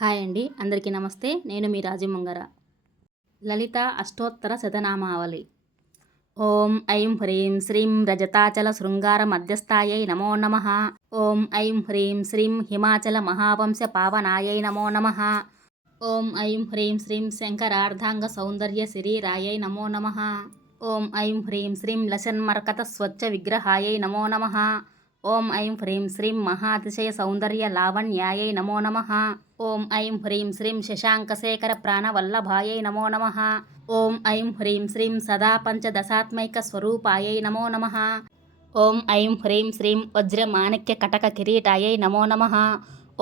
Hi అండి. అందరికీ నమస్తే. నేను మీ రాజమంగర లలిత అష్టోత్తర శతనామావళి. ఓం ఐం హ్రీం శ్రీం రజతాచల శృంగార మధ్యస్థాయై నమో నమ. ఓం ఐం హ్రీం శ్రీం హిమాచల మహావంశ పావనాయై నమో నమ. ఓం ఐం హ్రీం శ్రీం శంకరార్ధాంగ సౌందర్య శరీరాయై నమో నమ. ఓం ఐం హ్రీం శ్రీం లసన్మర్కత స్వచ్ఛ విగ్రహాయై నమో నమ. ఓం ఐం హ్రీం శ్రీం మహాతిశయ సౌందర్య లావణ్యాయై నమో నమ. ఓం ఐం హ్రీం శ్రీం శశాంకశేఖర ప్రాణవల్లభాయై నమో నమ. ఓం ఐం హ్రీం శ్రీం సదా పంచదశాత్మైక స్వరూపాయై నమో నమ. ఓం ఐం హ్రీం శ్రీం వజ్రమాణిక్య కటక కిరీటాయై నమో నమ.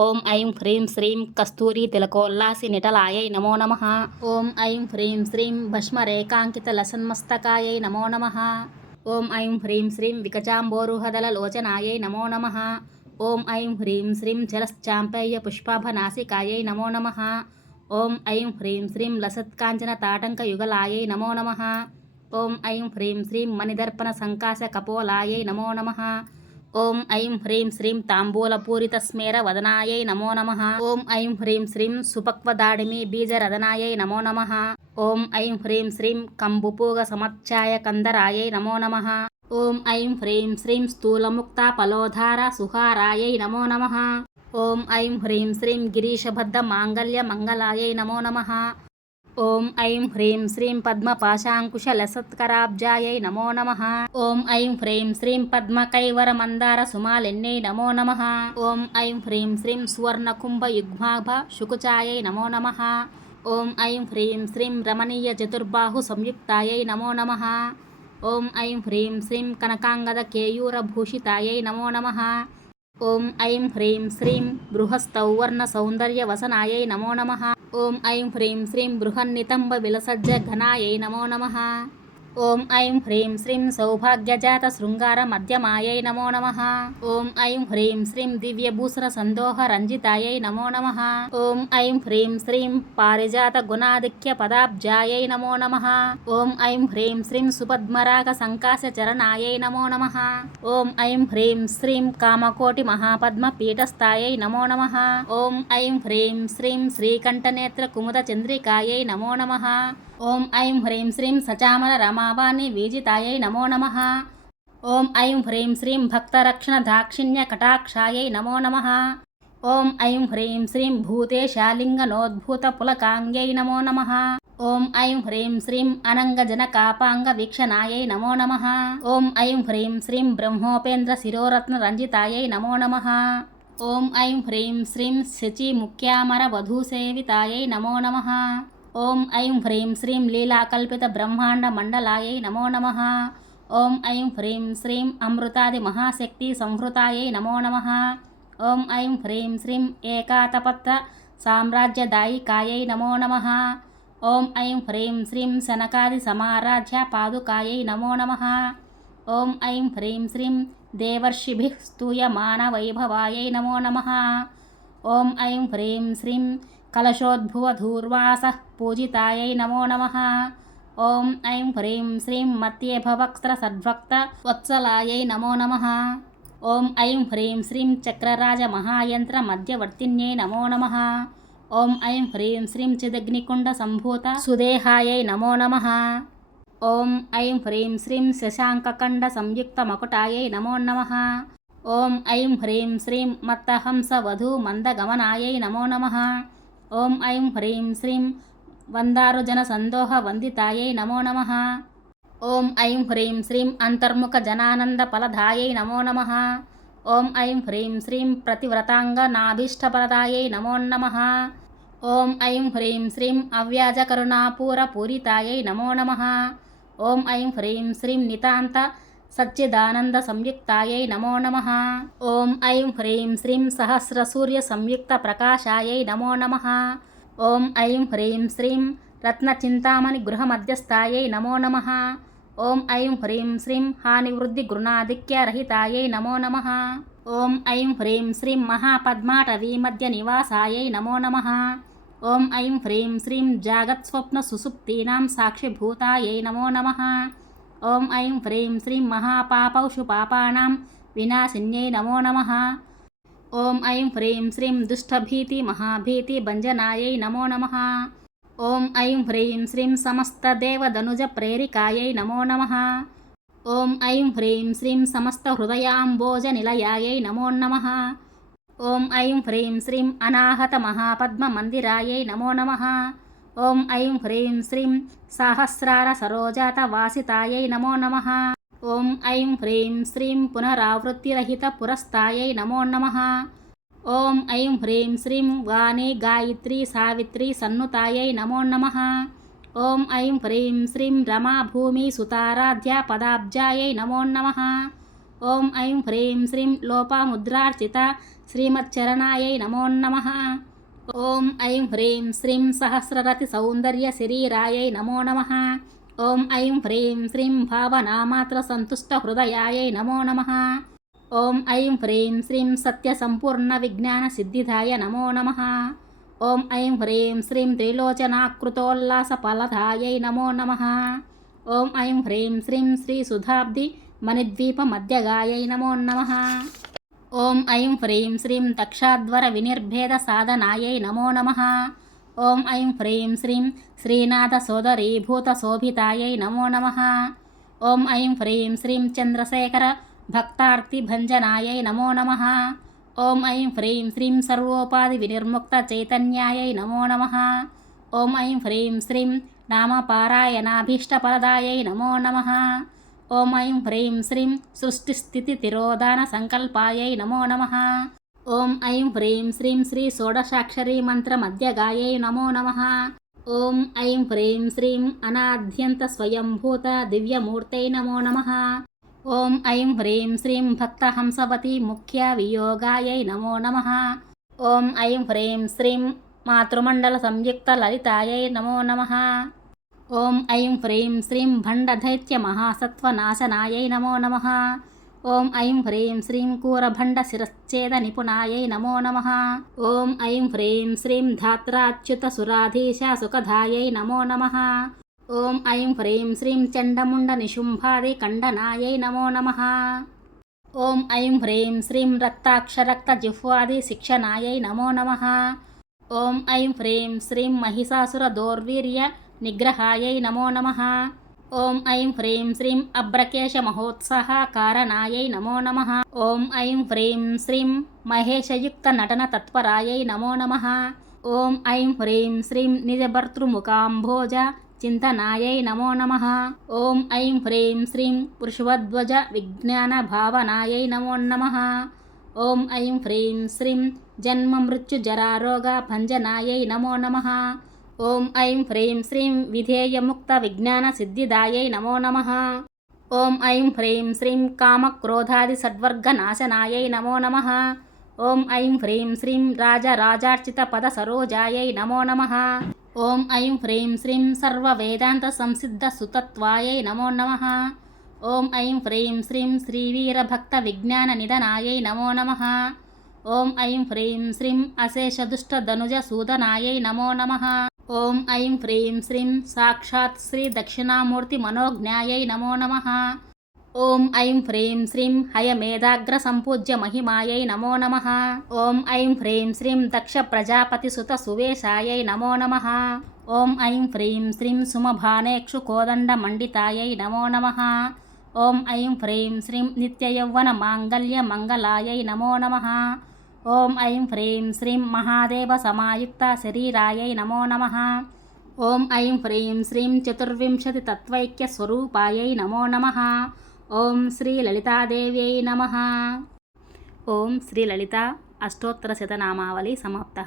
ఓం ఐం హ్రీం శ్రీం కస్తూరి తిలకోల్లాసి నిటలాయై నమో నమ. ఓం ఐం హ్రీం శ్రీం భస్మరేకాంకిత లసన్మస్తకాయై నమో నమ. ఓం ఐం హ్రీం శ్రీం వికచాంబోరుహదల లోచనాయై నమో నమ. ఓం ఐం హ్రీం శ్రీం జలశ్చాంపేయ పుష్పాభనాసికాయై నమో నమ. ఓం ఐం హ్రీం శ్రీం లసత్కాంచన తాటంక యుగలాయై నమో నమ. ఓం ఐం హ్రీం శ్రీం మణిదర్పణ సంకాశ కపోలాయై నమో నమ. ఓం ఐం హ్రీం శ్రీం తాంబూలపూరిత స్మేర వదనాయై నమో నమ. ఓం ఐం హ్రీం శ్రీం సుపక్వదాడిమి బీజరదనాయై నమో నమ. ఓం ఐం హ్రీం శ్రీం కంబుపూగ సమచ్ఛాయ కందరాయై నమో నమ. ఓం ఐం హ్రీం శ్రీం స్థూలముక్త పలోధార సుహారాయై నమో నమ. ఓం ఐం హ్రీం శ్రీం గిరీశబద్ధ మాంగళ్య మంగళాయై నమో నమ. ఓం ఐం హ్రీం శ్రీం పద్మ పాశాంకుశ లసత్కరాబ్జాయై నమో నమ. ఓం ఐం హ్రీం శ్రీం పద్మ కైవర మందార సుమాలిన్యై నమో నమ. ఓం ఐం హ్రీం శ్రీం సువర్ణకుంభ యుగ్మాభ శుకుచాయై నమో నమ. ఓం ఐం హ్రీం శ్రీం రమణీయ చతుర్బాహు సంయుక్తాయై నమో నమ. ఓం ఐం హ్రీం శ్రీం కనకాంగద కేయూరభూషితాయై నమో నమ. ఓం ఐం హ్రీం శ్రీం బృహస్తౌవర్ణ సౌందర్య వసనాయై నమో నమ. ఓం ఐం హ్రీం శ్రీం బృహన్నితంబ విలసజ్జ ఘనాయై నమో నమ. ఓం ఐం హ్రీం శ్రీం సౌభాగ్యజాత శృంగార మధ్యమాయై నమో నమ. ఓం ఐం హ్రీం శ్రీం దివ్యభూషణ సందోహ రంజితాయై నమో నమ. ఓం ఐం హ్రీం శ్రీం పారిజాత గుణాధిక్య పదాబ్జాయై నమో నమ. ఓం ఐం హ్రీం శ్రీం సుపద్మరాగ సంకాశ చరణాయై నమో నమ. ఓం ఐం హ్రీం శ్రీం కామకోటి మహాపద్మ పీఠస్థాయై నమో నమ. ఓం ఐం హ్రీం శ్రీం శ్రీకంఠనేత్ర కుముద చంద్రికాయై నమో నమ. ఓం ఐం హ్రీం శ్రీం సచామర రమావాణి వీజితాయై నమో నమ. ఓం ఐం హ్రీం శ్రీం భక్తరక్షణ దాక్షిణ్య కటాక్షాయై నమో నమ. ఓం ఐం హ్రీం శ్రీం భూతేశాలింగనోద్భూత పులకాంగ్యై నమో నమ. ఓం ఐం హ్రీం శ్రీం అనంగజన కాపాంగ వీక్షణాయై నమో నమ. ఓం ఐం హ్రీం శ్రీం బ్రహ్మోపేంద్ర శిరోరత్న రంజితాయై నమో నమ. ఓం ఐం హ్రీం శ్రీం శచి ముఖ్యామర వధూసేవితాయై నమో నమ. ఓం ఐం హ్రీం శ్రీం లీలాకల్పిత బ్రహ్మాండ మండలాయై నమో నమ. ఓం ఐం హ్రీం శ్రీం అమృతాది మహాశక్తి సంహృతాయై నమో నమ. ఓం ఐం హ్రీం శ్రీం ఏకాతపత్ర సామ్రాజ్యదాయికాయై నమో నమ. ఓం ఐం హ్రీం శ్రీం శనకాది సమారాధ్య పాదుకాయై నమో నమ. ఓం ఐం హ్రీం శ్రీం దేవర్షిభి స్తూయమాన వైభవాయై నమో నమ. ఓం ఐం హ్రీం శ్రీం కలశోద్భువధూర్వాస పూజితాయై నమో నమ ఓం ఐం హ్రీం శ్రీం మత్యేభవక్స్ర సద్భక్త వత్సలాయై నమో నమ ఓం ఐం హ్రీం శ్రీం చక్రరాజ మహాయంత్ర మధ్యవర్తిన్యై నమో నమ ఓం ఐం హ్రీం శ్రీం చిదగ్నికుండ సంభూత సుదేహాయై నమో నమ ఓం ఐం హ్రీం శ్రీం శశాంకకండ సంయుక్త మకుటాయై నమో నమ ఓం ఐం ఓం ఐం హ్రీం శ్రీం వందారుజన సందోహ వందితాయై నమో నమ. ఓం ఐం హ్రీం శ్రీం అంతర్ముఖ జనానంద ఫలదాయై నమో నమ. ఓం ఐం హ్రీం శ్రీం ప్రతివ్రతాంగ నాభీష్టఫలదాయై నమో నమ. ఓం ఐం హ్రీం శ్రీం అవ్యాజకరుణాపూర పూరితాయై నమో నమ. ఓం ఐం హ్రీం శ్రీం నితాంత సచ్చిదానంద సంయుక్తాయై నమో నమ. ఓం ఐం హ్రీం శ్రీం సహస్రసూర్య సంయుక్త ప్రకాశాయై నమో నమ. ఓం ఐం హ్రీం శ్రీం రత్నచింతామణి గృహమధ్యస్థాయై నమో నమ. ఓం ఐం హ్రీం శ్రీం హానివృద్ధి గృణాధిక్యరహితాయై నమో నమ. ఓం ఐం హ్రీం శ్రీం మహాపద్మాటవీమధ్య నివాసాయై నమో నమ. ఓం ఐం హ్రీం శ్రీం జాగత్స్వప్న సుసుప్తీనాం సాక్షిభూతాయై నమో నమ. ఓం ఐం హ్రీం శ్రీం మహాపాపౌషు పాపానాం వినాశిన్యై నమో నమ. ఓం ఐం హ్రీం శ్రీం దుష్టభీతి మహాభీతి భంజనాయై నమో నమ. ఓం ఐం హ్రీం శ్రీం సమస్తదేవదనుజ ప్రేరికాయై నమో నమ. ఓం ఐం హ్రీం శ్రీం సమస్తహృదయాంబోజ నిలయాయై నమో నమ. ఓం ఐం హ్రీం శ్రీం అనాహత మహాపద్మ మందిరాయై నమో నమ. ఓం ఐం హ్రీం శ్రీం సహస్రార సరోజాత వాసితాయై నమో నమ. ఓం ఐం హ్రీం శ్రీం పునరావృత్తిరహిత పురస్థాయై నమో నమ. ఓం ఐం హ్రీం శ్రీం వాణి గాయత్రి సావిత్రి సన్నుతాయై నమో నమ. ఓం ఐం హ్రీం శ్రీం రమా భూమి సుతారాధ్య పదాబ్జాయై నమో నమ. ఓం ఐం హ్రీం శ్రీం లోపాముద్రార్చిత శ్రీమచ్చరణాయై నమో నమ. ఓం ఐం హ్రీం శ్రీం సహస్రరతి సౌందర్య శరీరాయై నమో నమ. ఓం ఐం హ్రీం శ్రీం భావనామాత్ర సంతుష్ట హృదయాయై నమో నమ. ఓం ఐం హ్రీం శ్రీం సత్య సంపూర్ణ విజ్ఞాన సిద్ధిధాయ నమో నమ. ఓం ఐం హ్రీం శ్రీం త్రిలోచనాకృతోల్లాస ఫలదాయై నమో నమ. ఓం ఐం హ్రీం శ్రీం శ్రీ సుధాబ్ది మణిద్వీప మధ్యగాయై నమో నమ. ఓం ఐం హ్రీం శ్రీం దక్షాధ్వర వినిర్భేద సాధనాయై నమో నమ. ఓం ఐం హ్రీం శ్రీం శ్రీనాథ సోదరీభూత శోభితాయై నమో నమ. ఓం ఐం హ్రీం శ్రీం చంద్రశేఖర భక్తార్తి భంజనాయై నమో నమ. ఓం ఐం హ్రీం శ్రీం సర్వోపాధి వినిర్ముక్త చైతన్యాయై నమో నమ. ఓం ఐం హ్రీం శ్రీం నామపారాయణాభీష్టపరదాయై నమో నమ. ఓం ఐం హ్రీం శ్రీం సృష్టిస్థితి తిరోధాన సంకల్పాయై నమో నమ. ఓం ఐం హ్రీం శ్రీం శ్రీ షోడశాక్షరీ మంత్ర మధ్యగాయై నమో నమ. ఓం ఐం హ్రీం శ్రీం అనాద్యంత స్వయంభూత దివ్యమూర్తై నమో నమ. ఓం ఐం హ్రీం శ్రీం భక్తహంసవతి ముఖ్య వియోగాయై నమో నమ. ఓం ఐం హ్రీం శ్రీం మాతృమండల సంయుక్త లలితాయై నమో నమ. ఓం ఐం హ్రీం శ్రీం భండధైత్య మహాసత్వనాశనాయై నమో నమ. ఓం ఐం హ్రీం శ్రీం కూరభండ శిరశ్చేద నిపుణాయై నమో నమ. ఓం ఐం హ్రీం శ్రీం ధాత్రాచ్యుత సురాధీశ సుఖదాయై నమో నమ. ఓం ఐం హ్రీం శ్రీం చండముండ నిశుంభాది ఖండనాయై నమో నమ. ఓం ఐం హ్రీం శ్రీం రక్తాక్షరక్త జిహ్వాది శిక్షణాయై నమో నమ. ఓం ఐం హ్రీం శ్రీం మహిషాసుర దౌర్వీర్య నిగ్రహాయై నమో నమ. ఓం ఐం హ్రీం శ్రీం అబ్రకేశ మహోత్సాహ కారణాయై నమో నమ. ఓం ఐం హ్రీం శ్రీం మహేషయుక్త నటన తత్పరాయై నమో నమ. ఓం ఐం హ్రీం శ్రీం నిజభర్తృముఖాంభోజ చింతనాయై నమో నమ. ఓం ఐం హ్రీం శ్రీం పురుషవధ్వజ విజ్ఞాన భావనాయై నమో నమ. ఓం ఐం హ్రీం శ్రీం జన్మ మృత్యు జరారోగ భంజనాయై నమో నమ. ఓం ఐం హ్రీం శ్రీం విధేయముక్త విజ్ఞాన సిద్ధిదాయై నమో నమ. ఓం ఐం హ్రీం శ్రీం కామక్రోధాది సద్వర్గనాశనాయై నమో నమ. ఓం ఐం హ్రీం శ్రీం రాజరాజార్చిత పద సరోజాయై నమో నమ. ఓం ఐం హ్రీం శ్రీం సర్వవేదాంత సంసిద్ధ సుతత్వాయై నమో నమ. ఓం ఐం హ్రీం శ్రీం శ్రీవీరభక్త విజ్ఞాన నిధనాయై నమో నమ. ఓం ఐం హ్రీం శ్రీం అశేషదుష్ట సూదనాయై నమో నమ. ఓం ఐం హ్రీం శ్రీం సాక్షాత్ శ్రీ దక్షిణామూర్తి మనోజ్ఞాయై నమో నమ. ఓం ఐం హ్రీం శ్రీం హయమేధాగ్ర సంపూజ్య మహిమాయై నమో నమ. ఓం ఐం హ్రీం శ్రీం దక్ష ప్రజాపతి సుత సువేశాయై నమో నమ. ఓం ఐం హ్రీం శ్రీం సుమభానేక్షు కోదండ మండితాయై నమో నమ. ఓం ఐం హ్రీం శ్రీం నిత్యయౌవన మాంగళ్య మంగళాయై నమో నమ. ఓం ఐం హ్రీం శ్రీం మహాదేవ సమాయుక్త శరీరాయై నమో నమ. ఓం ఐం హ్రీం శ్రీం చతుర్వింశతి తత్వైక్య స్వరూపాయై నమో నమ. ఓం శ్రీ లలితాదేవ్యై నమ. ఓం శ్రీ లలిత అష్టోత్తర శతనామావళి సమాప్త.